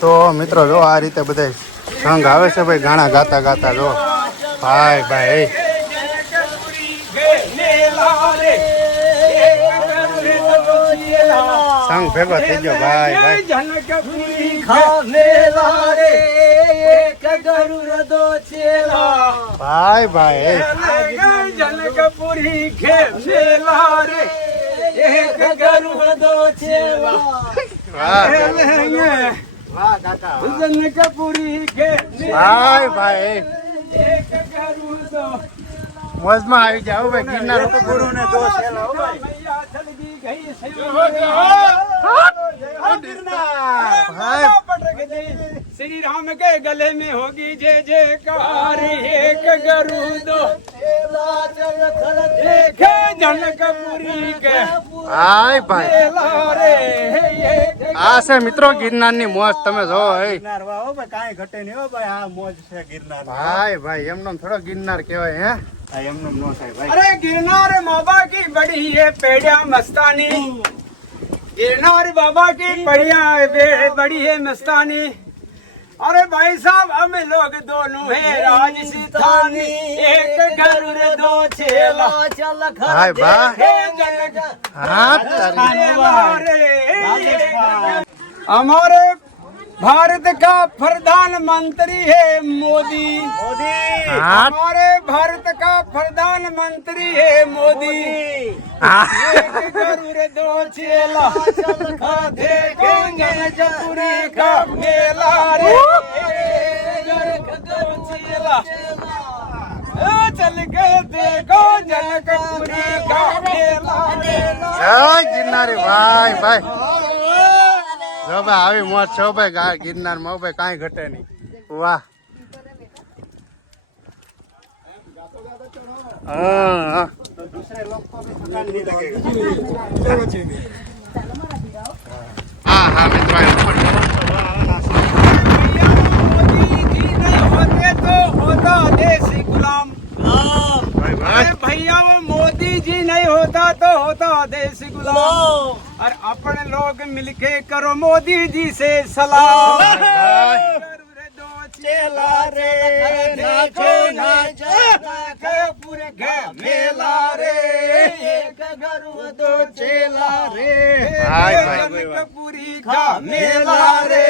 તો મિત્રો જો આ રીતે બધા સંઘ આવે છે ભાઈ ગાણા ગાતા ગાતા જો ભાઈ ભાઈ સંઘ ભેગો થઈ ગયો ભાઈ ભાઈ ભાઈ ભાઈ જનકપુરી ખેલા રે એક ગરુડો છેલા જનકપુરી ભાઈ ભાઈ મોજમાં આવી જાવ ભાઈ ગિરનાર ગુરુ ને દો श्री राम के गले में होगी जय जयकार एक गरुदो जनकपुरी के ભાઈ ભાઈ આ છે મિત્રો ગિરનાર ની મોજ તમે જો કાંઈ ઘટે નહીં હો ભાઈ આ મોજ છે ગિરનાર ભાઈ ભાઈ એમનો થોડો ગિરનાર કહેવાય હે એમનો નો થાય ભાઈ अरे गिरनार बाबा की बड़ी है पेड़िया मस्तानी गिरनार बाबा की बड़ी है मस्तानी अरे भाई साहब हम लोग दोनों है राजस्थानी एक गरुड़ दो छेला ભાઈ ભાઈ हमारे भारत का प्रधानमंत्री है मोदी हमारे भारत का प्रधानमंत्री है मोदी एक गरुड़ दो चेला देखो जनकपुरी का मेला रे दो चेला चल के देखो जनकपुरी का मेला જય ગિરનારી ભાઈ ભાઈ જો ભાઈ આવી મોજ છો ભાઈ ગિરનાર માં ભાઈ કાંઈ ઘટે નહીં વાહ હા હા મિત્રો होते तो होता देसी गुलाम भैया वो मोदी जी नहीं होता तो होता देसी गुलाम और अपने लोग मिलके करो मोदी जी से सलाम दो चेला रे नाचो नाचो पूरे मेला रे एक गरुड़ दो चेला रे पूरी का मेला रे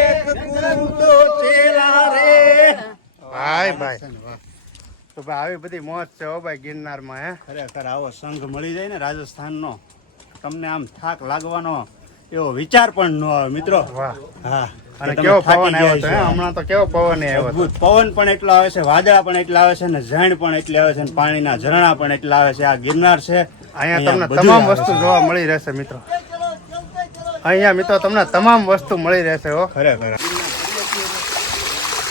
एक गरुड़ दो चेला रे ભાઈ ભાઈ તો ભાઈ આવી બધી મોજ છે હો ભાઈ ગિરનાર માં હે ખરેખર આવો સંઘ મળી જાય ને રાજસ્થાન નો તમને આમ થાક લાગવાનો એવો વિચાર પણ ન આવે મિત્રો વાહ હા અને કેવો પવન આવ્યો છે હમણાં તો કેવો પવન આવ્યો અદ્ભુત પવન પણ એટલો આવે છે વાદળા પણ એટલા આવે છે ને ઝાડ પણ એટલી આવે છે ને પાણીના ઝરણા પણ એટલા આવે છે આ ગિરનાર છે અહીંયા તમને તમામ વસ્તુ જોવા મળી રહેશે મિત્રો અહીંયા મિત્રો તમને તમામ વસ્તુ મળી રહેશે હો ખરેખર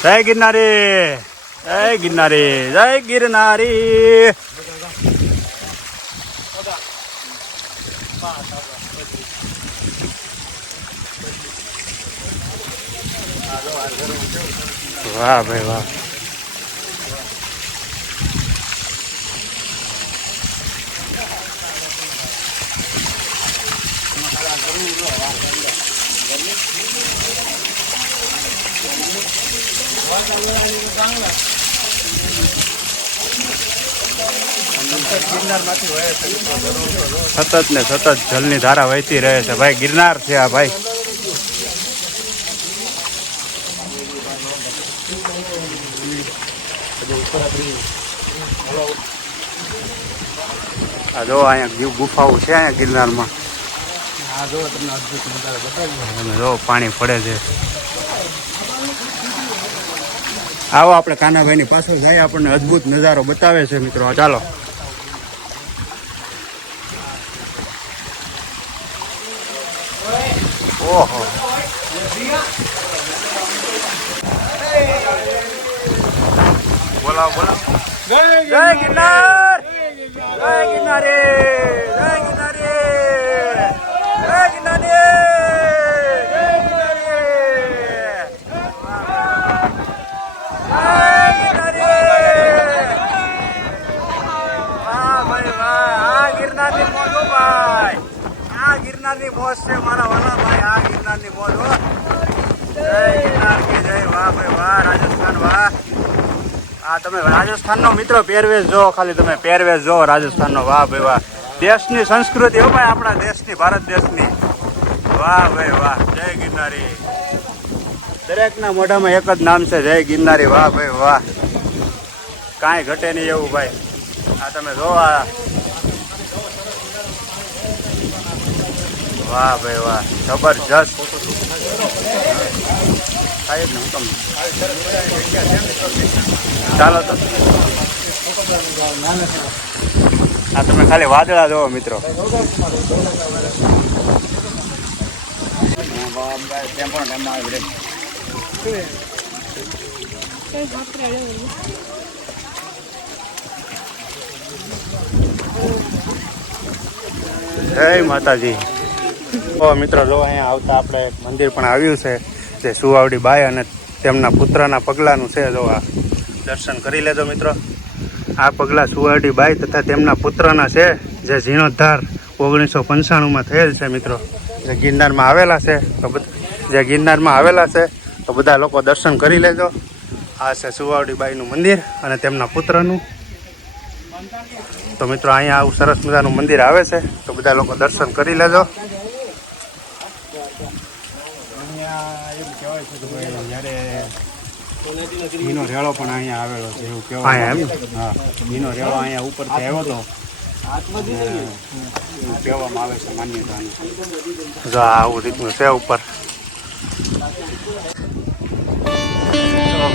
જય ગિરનારી જય ગિરનારી જય ગિરનારી વાહ ભાઈ વાહ સતત ને સતત જલની ધારા વહેતી રહે છે ભાઈ ગિરનાર છે આ ભાઈ આ જો અહીંયા ગુફાઓ છે અહીંયા ગિરનારમાં જો પાણી પડે છે આવો આપણે કાનાભાઈની પાછળ જઈએ આપણને અદ્ભુત નજારો બતાવે છે મિત્રો ચાલો ઓહો બોલાવો બોલાવો જય ગિરનાર જય ગિરનારી જય ગિરનારી જય ગિરનારી ગિરનારની મોજ છે મારા વાલા ભાઈ આ ગિરનારની મોજ હો વાહ ભાઈ વાહ, રાજસ્થાન વાહ. આ તમે રાજસ્થાનનો મિત્રો પહેરવેશ જો, ખાલી તમે પહેરવેશ જો રાજસ્થાનનો. વાહ ભાઈ વાહ, દેશની સંસ્કૃતિ હો ભાઈ, આપણા દેશની, ભારત દેશની. વાહ ભાઈ વાહ, જય ગિરનારી. દરેકના મોઢામાં એક જ નામ છે, જય ગિરનારી. વાહ ભાઈ વાહ, કાંઈ ઘટે નહીં એવું ભાઈ. આ તમે જો આ, વાહ ભાઈ વાહ, જબરજસ્ત. થાય જ ને હું ચાલો તો. આ તમે ખાલી વાદળા જોવો મિત્રો. જય માતાજી. તો મિત્રો જો અહીંયા આવતા આપણે એક મંદિર પણ આવ્યું છે, જે સુવાવડી બાઈ અને તેમના પુત્રના પગલાંનું છે. જો આ દર્શન કરી લેજો મિત્રો. આ પગલાં સુવાવડી બાઈ તથા તેમના પુત્રના છે, જે જીર્ણોદ્ધાર 1995માં થયેલ છે મિત્રો. જે ગિરનારમાં આવેલા છે તો બધા લોકો દર્શન કરી લેજો. આ છે સુવાવડી બાઈનું મંદિર અને તેમના પુત્રનું. તો મિત્રો અહીંયા આવું સરસ મજાનું મંદિર આવે છે, તો બધા લોકો દર્શન કરી લેજો. ઘીનો રેળો પણ અહીંયા આવેલો છે એવું કહેવાય. હા, ઘીનો રેળો અહીંયા ઉપરથી આવ્યો હતો કહેવામાં આવે છે, માન્યતાનું. જો આવું રીતનું છે ઉપર.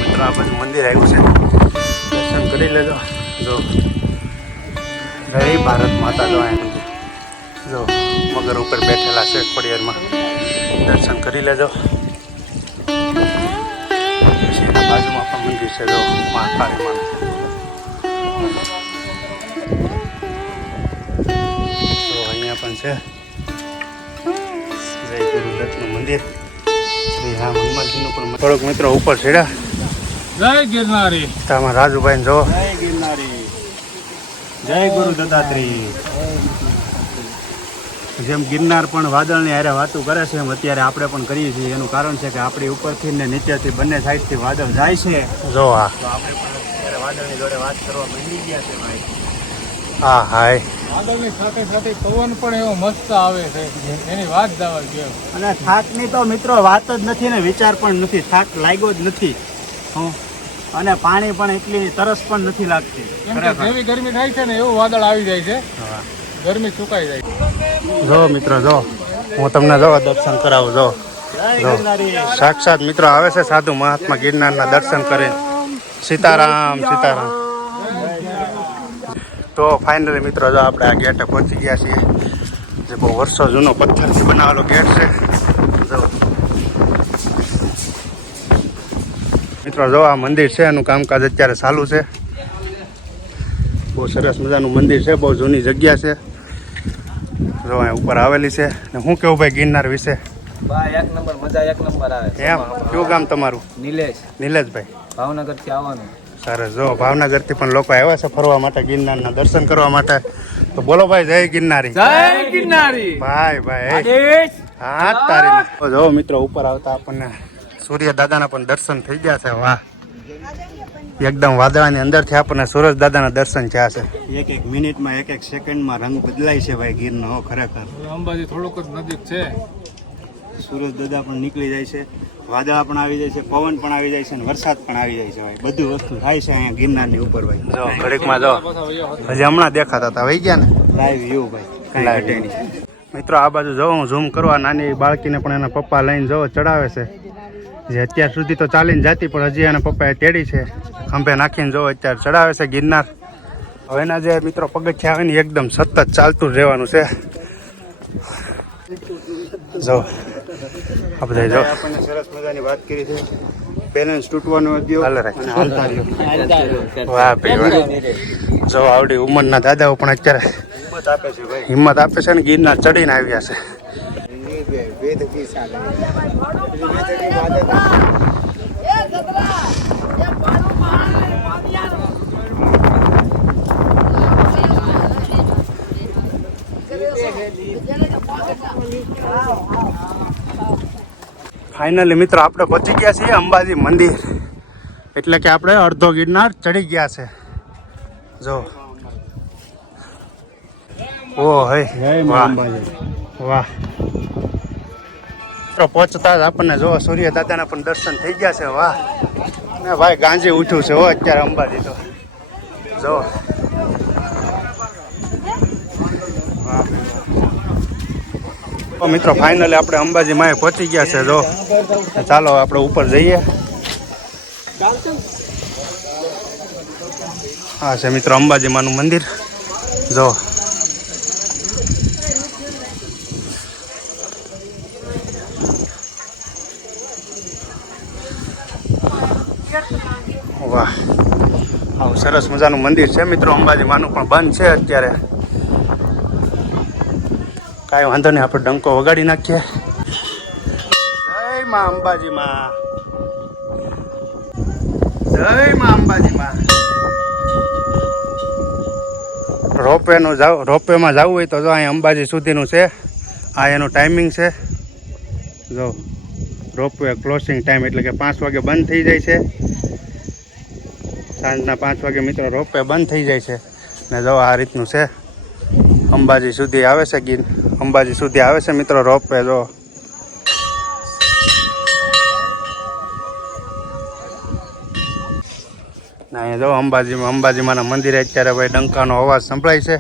મિત્રો આ બધું મંદિર આવ્યું છે, દર્શન કરી લેજો. જો જય ભારત માતા. જો અહીંયા જો મગર ઉપર બેઠેલા છે ખોડિયારમાં, દર્શન કરી લેજો. બાજુમાં પણ મંદિર છે, જો મહાકાળીમાં. તો અહીંયા પણ છે જય ગુરુદત્તનું મંદિર. શ્રી રામ હનુમાનજીનું પણ. થોડોક મિત્રો ઉપર ચડ્યા. જય ગિરનારી. તમારા રાજુભાઈ જો. જય ગિરનારી, જય ગુરુ દત્તાત્રેય. જેમ ગિરનાર પણ વાદળની હારે વાતું કરે છે, એમ અત્યારે આપણે પણ કરીએ છીએ. એનું કારણ છે કે આપણી ઉપરથી ને નીચેથી બંને સાઈડથી વાદળ જાય છે. જો આ તો આપણે પણ અત્યારે વાદળની જોડે વાત કરવા માંડી ગયા છે ભાઈ. હા હાય, વાદળની સાથે સાથે પવન પણ એવો મસ્ત આવે છે, એની વાત જવા દો. અને થાકની તો મિત્રો વાત જ નથી ને વિચાર પણ નથી. થાક લાગ્યો જ નથી. અને પાણી પણ એટલી તરસ પણ નથી લાગતી. જેવી ગરમી થાય છે ને એવું વાદળ આવી જાય છે, ગરમી સુકાઈ જાય. જો મિત્રો જો, હું તમને જો દર્શન કરાવું. જો સાક્ષાત મિત્રો આવે છે સાધુ મહાત્મા ગિરનારના દર્શન કરીને. સીતારામ સીતારામ. તો ફાઇનલી મિત્રો જો આપણે આ ગેટે પહોંચી ગયા છીએ, જે બહુ વર્ષો જૂનો પથ્થરથી બનાવેલો ગેટ છે. જો મિત્રો જો આ મંદિર છે, એનું કામકાજ અત્યારે ચાલુ છે. બહુ સરસ મજાનું મંદિર છે, બહુ જૂની જગ્યા છે. જો અહીંયા ઉપર આવેલી છે. ને હું કેવું ભાઈ ગિરનાર વિશે? ભાઈ એક નંબર, મજા એક નંબર આવે. એમ કયું ગામ તમારું? નિલેશભાઈ. ભાવનગરથી આવવાનું. સરસ. જો ભાવનગરથી પણ લોકો આવ્યા છે ફરવા માટે, ગિરનારના દર્શન કરવા માટે. તો બોલો ભાઈ જય ગિરનારી. જય ગિરનારી ભાઈ ભાઈ. હા તારી. જો મિત્રો ઉપર આવતા આપણને સૂર્ય દાદાના પણ દર્શન થઈ ગયા છે. વાહ, એકદમ વાદળાની અંદરથી આપણને સૂરજ દાદાના દર્શન થયા છે. એક મિનિટમાં એક સેકન્ડમાં રંગ બદલાય છે ભાઈ ગીરનો. ખરેખર અંબાજી થોડુંક જ નજીક છે. સૂરજ દાદા પણ નીકળી જાય છે, વાદળા પણ આવી જાય છે, પવન પણ આવી જાય છે અને વરસાદ પણ આવી જાય છે ભાઈ. બધી વસ્તુ થાય છે અહીંયા ગિરનારની ઉપર ભાઈ. જો ઘડીકમાં જો હજી હમણાં દેખાતા હતા, વહી ગયા ને લાઈવ વ્યૂ ભાઈ. કઈ ઘટે નહીં. મિત્રો આ બાજુ જો હું ઝૂમ કરવા, નાની બાળકીને પણ એના પપ્પા લઈને જો ચડાવે છે. જે અત્યાર સુધી તો ચાલીને જતી, પણ હજી એના પપ્પાએ તેડી છે, ખંભે નાખીને જો અત્યારે ચડાવે છે ગિરનાર. હવે એના જે મિત્રો પગથિયા આવે ને એકદમ સતત ચાલતું જ રહેવાનું છે. જો આ બધા જો આપણને સરસ મજાની વાત કરી છે. બેલેન્સ તૂટવાનો હતો, હાલતા રહ્યો. વાહ ભાઈ વાહ. જો આવડી ઉંમરના દાદાઓ પણ અત્યારે હિંમત આપે છે ને ગિરનાર ચડીને આવ્યા છે. ફાઇનલી મિત્રો આપણે પહોંચી ગયા છીએ અંબાજી મંદિર, એટલે કે આપણે અડધો ગિરનાર ચડી ગયા છે. જો ઓ હે વાહ વાહ. મિત્રો પહોંચતા જ આપણને જો સૂર્ય દાદાના પણ દર્શન થઈ ગયા છે. વાહ ને ભાઈ ગાંજી ઉઠ્યું છે હો અત્યારે અંબાજી તો. જો તો મિત્રો ફાઇનલી આપણે અંબાજી માં પહોંચી ગયા છે. જો ચાલો આપણે ઉપર જઈએ. હા છે મિત્રો અંબાજી માનું મંદિર. જો વાહ આવું સરસ મજાનું મંદિર છે મિત્રો. અંબાજી માનું પણ બંધ છે અત્યારે. કાંઈ વાંધો નહીં, આપણે ડંકો વગાડી નાખીએ. જય માં અંબાજી માં, જય માં અંબાજી માં. રોપવેમાં જવું હોય તો જો અહીં અંબાજી સુધીનું છે. આ એનું ટાઈમિંગ છે. જો રોપવે ક્લોઝિંગ ટાઈમ એટલે કે 5 વાગે બંધ થઈ જાય છે. સાંજના 5 વાગે મિત્રો રોપવે બંધ થઈ જાય છે. ને જો આ રીતનું છે. અંબાજી સુધી આવે છે અંબાજી સુધી આવે છે મિત્રો રોપવે. જો ના અહીંયા જો અંબાજીમાના મંદિરે અત્યારે ભાઈ ડંકાનો અવાજ સંભળાય છે.